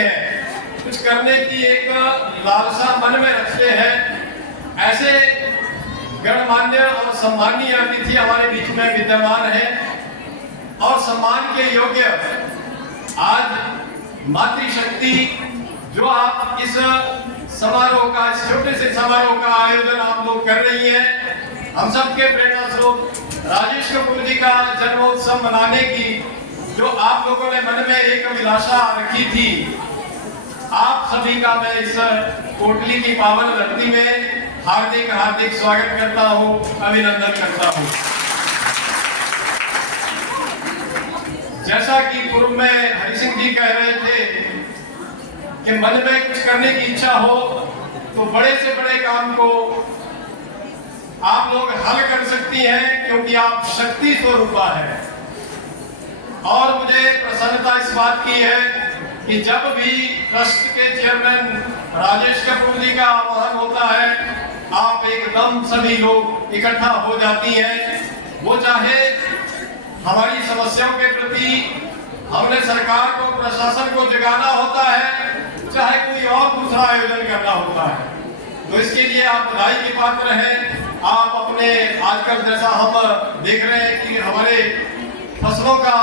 हैं, कुछ करने की एक लालसा मन में रखते हैं, ऐसे गणमान्य और सम्मानीय अतिथि हमारे बीच में विद्यमान है और सम्मान के योग्य आज मातृशक्ति जो आप इस समारोह का, इस छोटे से समारोह का आयोजन आप लोग कर रही हैं, हम सबके प्रेरणा स्रोत राजेश कपूर जी का जन्मोत्सव मनाने की जो आप लोगों ने मन में एक अभिलाषा रखी थी, आप सभी का मैं इस कोटली की पावन धरती में हार्दिक हार्दिक स्वागत करता हूं, अभिनंदन करता हूं। जैसा कि पूर्व में हरि सिंह जी कह रहे थे कि मन में कुछ करने की इच्छा हो तो बड़े से बड़े काम को आप लोग हल कर सकती हैं, क्योंकि आप शक्ति स्वरूपा है। और मुझे प्रसन्नता इस बात की है कि जब भी ट्रस्ट के चेयरमैन राजेश कपूर जी का आह्वान होता है, आप एकदम सभी लोग इकट्ठा हो जाती हैं। वो चाहे हमारी समस्याओं के प्रति हमने सरकार को, प्रशासन को जगाना होता है, चाहे कोई और दूसरा आयोजन करना होता है, तो इसके लिए आप बधाई के पात्र हैं। आप अपने आजकल जैसा हम देख रहे हैं कि हमारे फसलों का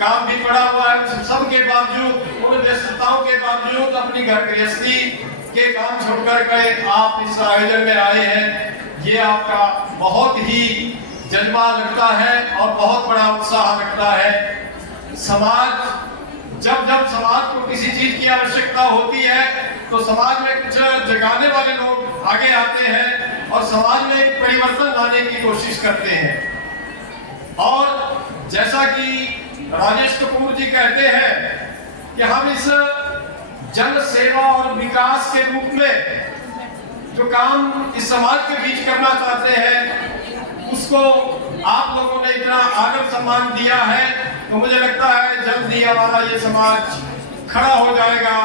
काम भी पड़ा हुआ है, सब के बावजूद, उन व्यस्तताओं के बावजूद अपनी घर गृहस्थी के काम छोड़कर के आप इस आयोजन में आए हैं। ये आपका बहुत ही जज्बा लगता है और बहुत बड़ा उत्साह लगता है। समाज जब समाज को किसी चीज की आवश्यकता होती है तो समाज में कुछ जगाने वाले लोग आगे आते हैं और समाज में एक परिवर्तन लाने की कोशिश करते हैं। और जैसा कि राजेश कपूर जी कहते हैं कि हम इस जन सेवा और विकास के रूप में जो काम इस समाज के बीच करना चाहते हैं, उसको आप लोगों ने इतना आदर सम्मान दिया है, तो मुझे लगता है जल्द ही हमारा ये समाज खड़ा हो जाएगा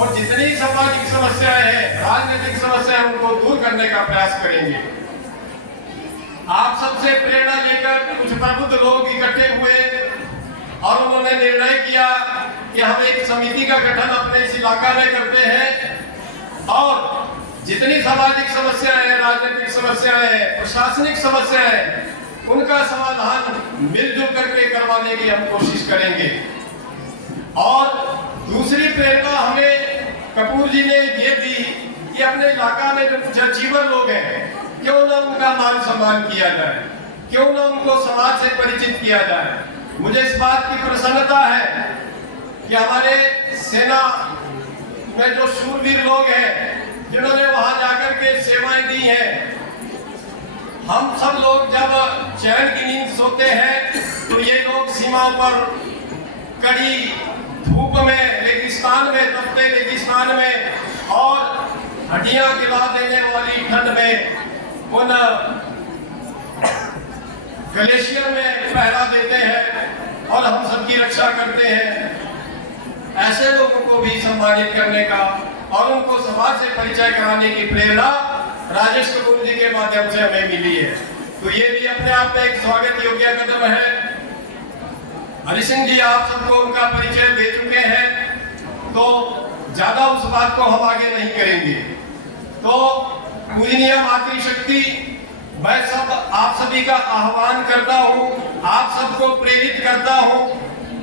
और जितनी सामाजिक समस्याएं हैं, राजनीतिक समस्याएं, उनको दूर करने का प्रयास करेंगे। आप सबसे प्रेरणा लेकर कुछ प्रबुद्ध लोग इकट्ठे हुए और उन्होंने निर्णय किया कि हम एक समिति का गठन अपने इस इलाका में करते हैं और जितनी सामाजिक समस्याएं हैं, राजनीतिक समस्याएं हैं, प्रशासनिक समस्याएं हैं, उनका समाधान मिलजुल करके करवाने की हम कोशिश करेंगे। और दूसरी प्रेरणा हमें कपूर जी ने ये दी कि अपने इलाका में जो कुछ अचीवर लोग हैं, क्यों ना उनका मान सम्मान किया जाए, क्यों ना उनको समाज से परिचित किया जाए। मुझे इस बात की प्रसन्नता है कि हमारे सेना में जो शूरवीर लोग हैं, जिन्होंने वहां जाकर के सेवाएं दी हैं, हम सब लोग जब चैन की नींद सोते हैं तो ये लोग सीमा पर कड़ी धूप में, रेगिस्तान में, तपते रेगिस्तान में और हड्डियां गिला देने वाली ठंड में उन ग्लेशियर में पहरा देते हैं और हम सबकी रक्षा करते हैं। ऐसे लोगों को भी सम्मानित करने का और उनको समाज से परिचय कराने की प्रेरणा राजेश कपूर जी के माध्यम से हमें मिली है, तो ये भी अपने आप में एक स्वागत योग्य कदम है। हरि सिंह जी आप सबको उनका परिचय दे चुके हैं, तो ज्यादा उस बात को हम आगे नहीं करेंगे। तो पूजनीय मातृशक्ति, मैं सब आप सभी का आह्वान करता हूँ, आप सबको प्रेरित करता हूँ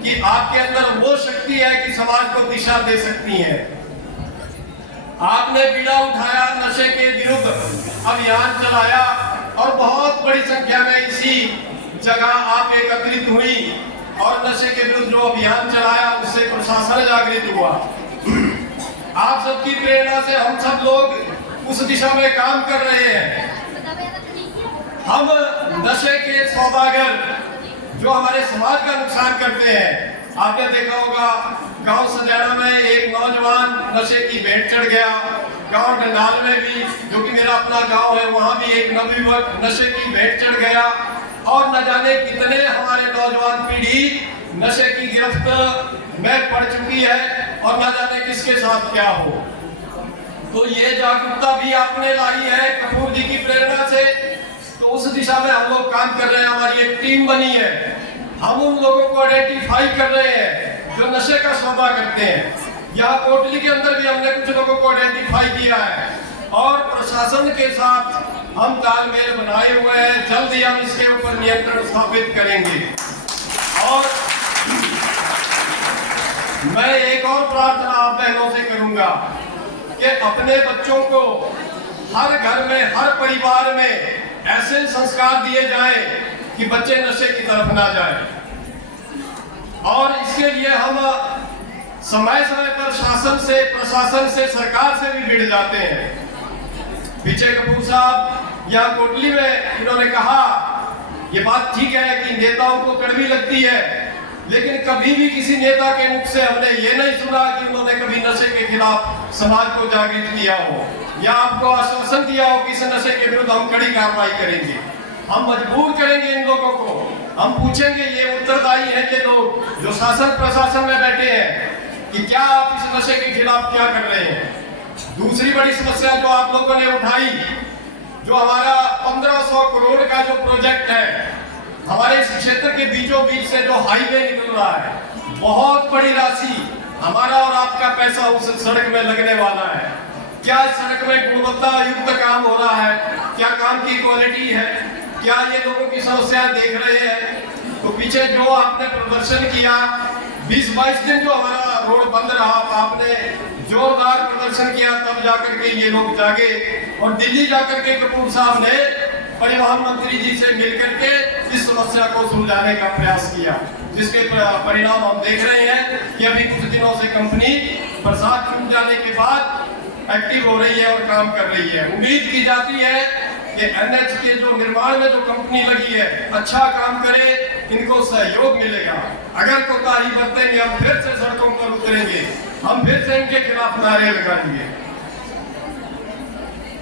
कि आपके अंदर वो शक्ति है कि समाज को दिशा दे सकती है। आपने बीड़ा उठाया, नशे के विरुद्ध अभियान चलाया और बहुत बड़ी संख्या में इसी जगह आप एकत्रित हुई और नशे के विरुद्ध जो अभियान चलाया उससे प्रशासन जागृत हुआ। आप सबकी प्रेरणा से हम सब लोग उस दिशा में काम कर रहे हैं। हम नशे के सौदागर जो हमारे समाज का नुकसान करते हैं, आपने देखा होगा गांव सजाना में एक नौजवान नशे की भेंट चढ़ गया, गांव डंडाल में भी जो कि मेरा अपना गांव है, वहां भी एक नवयुवक नशे की भेंट चढ़ गया और न जाने कितने हमारे नौजवान पीढ़ी नशे की गिरफ्त में पड़ चुकी है और न जाने किसके साथ क्या हो। तो ये जागरूकता भी आपने लाई है कपूर जी की प्रेरणा से, तो उस दिशा में हम लोग काम कर रहे हैं। हमारी एक टीम बनी है, हम उन लोगों को आइडेंटिफाई कर रहे हैं जो नशे का सौदा करते हैं यहाँ कोटली के अंदर भी हमने कुछ लोगों को आइडेंटिफाई किया है और प्रशासन के साथ हम तालमेल बनाए हुए हैं। जल्द ही हम इसके ऊपर नियंत्रण स्थापित करेंगे। और मैं एक और प्रार्थना आप बहनों से करूंगा कि अपने बच्चों को हर घर में, हर परिवार में ऐसे संस्कार दिए जाएं कि बच्चे नशे की तरफ ना जाएं। और इसके लिए हम समय समय पर शासन से, प्रशासन से, सरकार से भी भिड़ जाते हैं। पीछे कपूर साहब या कोटली में इन्होंने कहा, ये बात ठीक है कि नेताओं को कड़वी लगती है, लेकिन कभी भी किसी नेता के मुख से हमने ये नहीं सुना कि उन्होंने कभी नशे के खिलाफ समाज को जागृत किया हो या आपको आश्वासन दिया हो कि इस नशे के विरुद्ध हम कड़ी कार्रवाई करेंगे। हम मजबूर करेंगे इन लोगों को, हम पूछेंगे, ये उत्तरदायी हैं ये लोग जो शासन प्रशासन में बैठे हैं, कि क्या आप इस नशे के खिलाफ क्या कर रहे हैं। दूसरी बड़ी समस्या जो आप लोगों ने उठाई, जो हमारा 1500 करोड़ का जो प्रोजेक्ट है, हमारे इस क्षेत्र के बीचों बीच से जो हाईवे निकल रहा है, बहुत बड़ी राशि हमारा और आपका पैसा उस सड़क में लगने वाला है। क्या सड़क में गुणवत्ता युक्त काम हो रहा है? क्या काम की क्वालिटी है? क्या ये लोगों की समस्या देख रहे हैं? तो पीछे जो आपने प्रदर्शन किया, 20-22 दिन जो हमारा रोड बंद रहा, आपने जोरदार प्रदर्शन किया, तब जाकर के ये लोग जागे और दिल्ली जाकर के कपूर साहब ने परिवहन मंत्री जी से मिलकर के इस समस्या को सुलझाने का प्रयास किया, जिसके परिणाम हम देख रहे हैं कि अभी कुछ दिनों से कंपनी बरसात छूट जाने के बाद एक्टिव हो रही है और काम कर रही है। उम्मीद की जाती है कि NH के जो निर्माण में जो कंपनी लगी है अच्छा काम करे, इनको सहयोग मिलेगा। अगर कोताही बरतेंगे हम फिर से सड़कों पर उतरेंगे, हम फिर से इनके खिलाफ नारे लगाएंगे।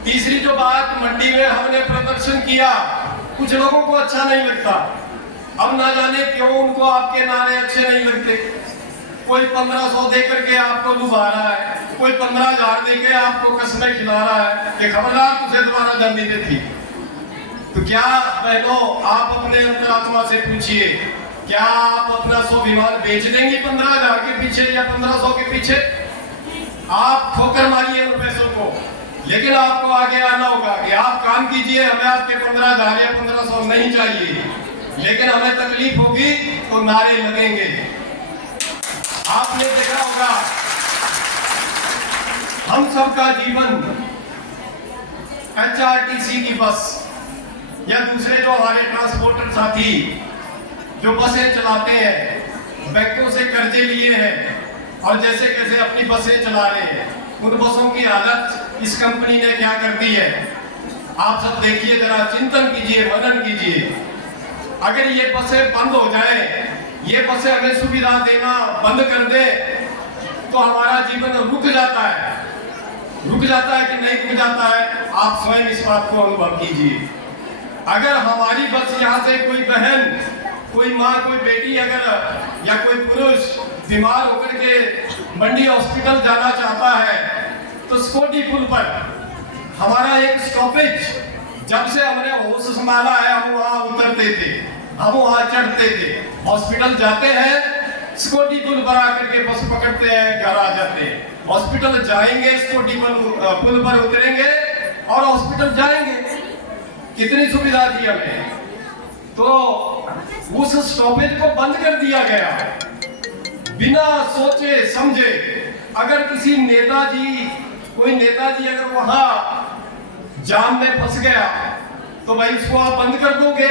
तीसरी जो बात, मंडी में हमने प्रदर्शन किया, कुछ लोगों को अच्छा नहीं लगता। अब ना जाने क्यों उनको आपके नारे अच्छे नहीं लगते। कोई 1500 देकर के आपको लुभा रहा है, कोई 15,000 देकर आपको कसमें खिला रहा है कि खबरदार तुझे दोबारा जल्दी में थी। तो क्या बहनों, आप अपने अंतरात्मा से पूछिए, क्या आप अपना स्वाभिमान बेच देंगे 15,000 के पीछे या 1500 के पीछे? आप ठोकर मारिए उन पैसों को, लेकिन आपको आगे आना होगा कि आप काम कीजिए। हमें आपके 15,000 या 1500 नहीं चाहिए, लेकिन हमें तकलीफ होगी तो नारे लगेंगे। आपने देखा होगा, हम सबका जीवन HRTC की बस या दूसरे जो हमारे ट्रांसपोर्टर साथी जो बसें चलाते हैं, बैंकों से कर्जे लिए हैं और जैसे कैसे अपनी बसें चला रहे हैं, उन बसों की हालत इस कंपनी ने क्या कर दी है। आप सब देखिए, जरा चिंतन कीजिए, मनन कीजिए। अगर ये बसें बंद हो जाए, ये बसें हमें सुविधा देना बंद कर दे, तो हमारा जीवन रुक जाता है। रुक जाता है कि नहीं रुक जाता है, आप स्वयं इस बात को अनुभव कीजिए। अगर हमारी बस यहाँ से कोई बहन, कोई माँ, कोई बेटी अगर या कोई पुरुष बीमार होकर के मंडी हॉस्पिटल जाना चाहता है, तो स्कूटी पुल पर हमारा एक स्टॉपेज, जब से हमने होश संभाला है हम वहाँ उतरते थे, हम वहाँ चढ़ते थे, हॉस्पिटल जाते हैं, स्कूटी पुल पर आकर के बस पकड़ते हैं, घर आ जाते हैं। हॉस्पिटल जाएंगे, स्कूटी पुल पर उतरेंगे और हॉस्पिटल जाएंगे। कितनी सुविधा थी हमें। तो उस स्टॉपेज को बंद कर दिया गया बिना सोचे समझे। अगर किसी नेताजी, कोई नेताजी अगर वहां जाम में फंस गया तो भाई उसको आप बंद कर दोगे।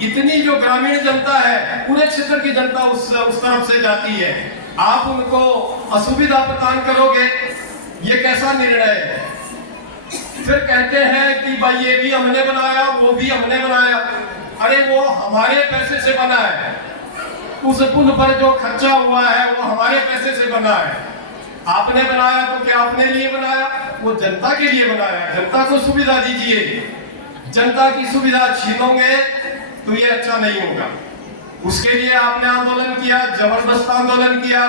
इतनी जो ग्रामीण जनता है, पूरे क्षेत्र की जनता उस तरफ से जाती है, आप उनको असुविधा प्रदान करोगे, ये कैसा निर्णय है। फिर कहते हैं कि भाई ये भी हमने बनाया, वो भी हमने बनाया। अरे वो हमारे पैसे से बना है, उस पुल पर जो खर्चा हुआ है वो हमारे पैसे से बना है। आपने बनाया तो क्या अपने लिए बनाया? वो जनता के लिए बनाया। जनता को सुविधा दीजिए। जनता की सुविधा छीनोगे तो ये अच्छा नहीं होगा। उसके लिए आपने आंदोलन किया, जबरदस्त आंदोलन किया,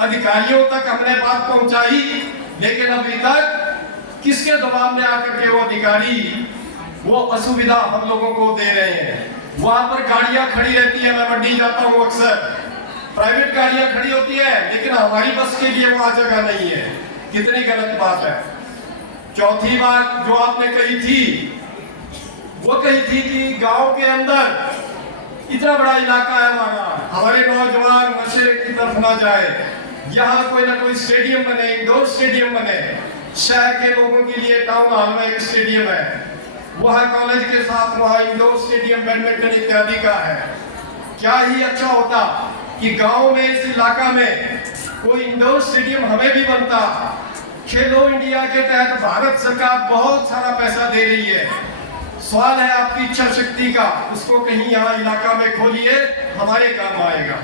अधिकारियों तक हमने बात पहुंचाई, लेकिन अभी तक किसके दबाव में आकर के वो अधिकारी वो असुविधा हम लोगों को दे रहे हैं। वहां पर गाड़ियां खड़ी रहती है, मैं मंडी जाता हूं अक्सर, प्राइवेट गाड़ियां खड़ी होती है लेकिन हमारी बस के लिए वहां जगह नहीं है। कितनी गलत बात है। चौथी बात जो आपने कही थी वो कही थी कि गांव के अंदर इतना बड़ा इलाका है हमारे नौजवान नशे की तरफ ना जाए, यहाँ कोई ना कोई स्टेडियम बने, इंडोर स्टेडियम बने। शहर के लोगों के लिए टाउन हॉल में एक स्टेडियम है, वहाँ कॉलेज के साथ वहाँ इंडोर स्टेडियम बैडमिंटन इत्यादि का है। क्या ही अच्छा होता कि गांव में इस इलाका में कोई इंडोर स्टेडियम हमें भी बनता। खेलो इंडिया के तहत भारत सरकार बहुत सारा पैसा दे रही है। सवाल है आपकी इच्छा शक्ति का, उसको कहीं यहाँ इलाका में खोलिए, हमारे काम आएगा।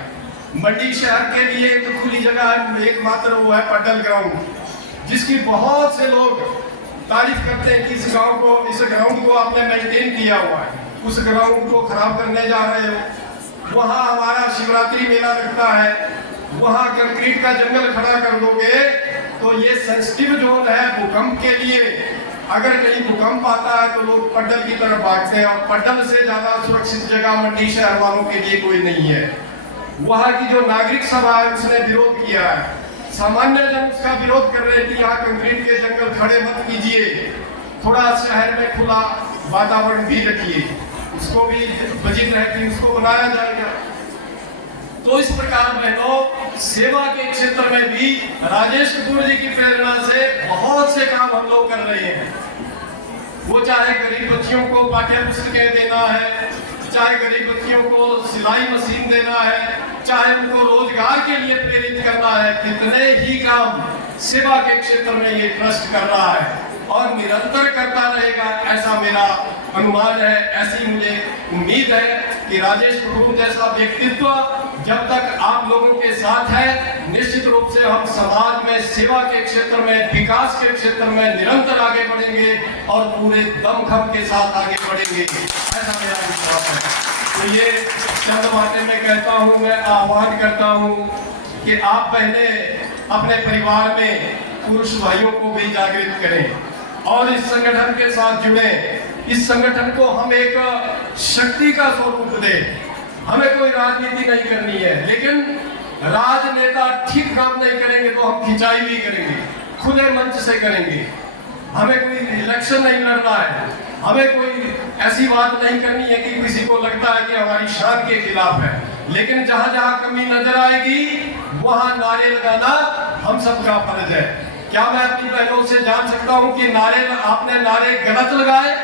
मंडी शहर के लिए एक तो खुली जगह है, एकमात्र वो है पड्डल ग्राउंड, जिसकी बहुत से लोग तारीफ करते हैं कि इस ग्राउंड को आपने मेंटेन किया हुआ है। उस ग्राउंड को खराब करने जा रहे हो। वहाँ हमारा शिवरात्रि मेला लगता है, वहाँ कंक्रीट का जंगल खड़ा कर दोगे तो ये सेंसिटिव जोन है भूकंप के लिए। अगर कहीं भूकंप आता है तो लोग पड्डल की तरफ भागते हैं, और पड्डल से ज्यादा सुरक्षित जगह मंडी शहर वालों के लिए कोई नहीं है। वहाँ की जो नागरिक सभा है उसने विरोध किया है, सामान्य जन उसका विरोध कर रहे हैं कि यहाँ कंक्रीट के जंगल खड़े मत कीजिए, थोड़ा शहर में खुला वातावरण भी रखिए। उसको भी वजीर है कि उसको बनाया जाएगा। तो इस प्रकार बहनों सेवा के क्षेत्र में भी राजेश कपूर जी की प्रेरणा से बहुत से काम हम लोग कर रहे हैं। वो चाहे गरीब बच्चियों को पाठ्य पुस्तकें देना है, चाहे गरीब बच्चियों को सिलाई मशीन देना है, चाहे उनको रोजगार के लिए प्रेरित करना है। कितने ही काम सेवा के क्षेत्र में ये ट्रस्ट कर रहा है और निरंतर करता रहेगा, ऐसा मेरा अनुमान है। ऐसी मुझे उम्मीद है कि राजेश कपूर जैसा व्यक्तित्व जब तक आप लोगों के साथ है, निश्चित रूप से हम समाज में सेवा के क्षेत्र में, विकास के क्षेत्र में निरंतर आगे बढ़ेंगे और पूरे दमखम के साथ आगे बढ़ेंगे, ऐसा मेरा विश्वास है। तो ये चंद बातें मैं कहता हूँ, मैं आह्वान करता हूँ कि आप पहले अपने परिवार में पुरुष भाइयों को भी जागृत करें और इस संगठन के साथ जुड़े। इस संगठन को हम एक शक्ति का स्वरूप दें। हमें कोई राजनीति नहीं करनी है, लेकिन राजनेता ठीक काम नहीं करेंगे तो हम खिंचाई भी करेंगे, खुले मंच से करेंगे। हमें कोई इलेक्शन नहीं लड़ना है, हमें कोई ऐसी बात नहीं करनी है कि किसी को लगता है कि हमारी शान के खिलाफ है। लेकिन जहां जहां कमी नजर आएगी वहां नारे लगाना हम सबका फर्ज है। क्या मैं अपनी बहनों से जान सकता हूं कि आपने नारे गलत लगाए?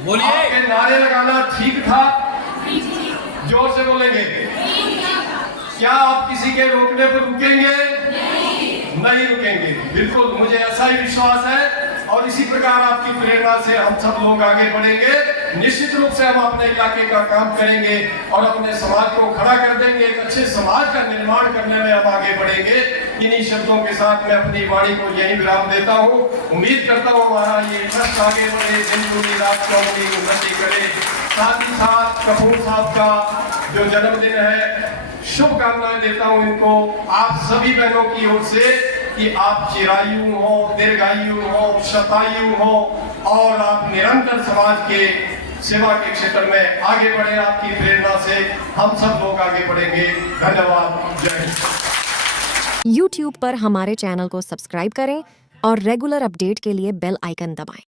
बोलिए, आपके नारे लगाना ठीक था? जोर से बोलेंगे। क्या आप किसी के रोकने पर रुकेंगे? नहीं रुकेंगे। बिल्कुल, मुझे ऐसा ही विश्वास है और इसी प्रकार आपकी प्रेरणा से हम सब लोग आगे बढ़ेंगे। निश्चित रूप से हम अपने इलाके का काम करेंगे और अपने समाज को खड़ा कर देंगे। एक अच्छे समाज का निर्माण करने में हम आगे बढ़ेंगे। इन्हीं शब्दों के साथ मैं अपनी वाणी को यहीं विराम देता हूँ। उम्मीद करता हूँ हमारा ये ट्रस्ट आगे बढ़े, दिन दूनी रात चौगुनी उन्नति करे। साथ ही साथ कपूर साहब का जो जन्मदिन है, शुभकामनाएं देता हूँ इनको आप सभी बहनों की ओर से कि आप चिरायु हो, दीर्घायु हो, शतायु हो और आप निरंतर समाज के सेवा के क्षेत्र में आगे बढ़े। आपकी प्रेरणा से हम सब लोग आगे बढ़ेंगे। धन्यवाद। जय हिंद। YouTube पर हमारे चैनल को सब्सक्राइब करें और रेगुलर अपडेट के लिए बेल आइकन दबाएं।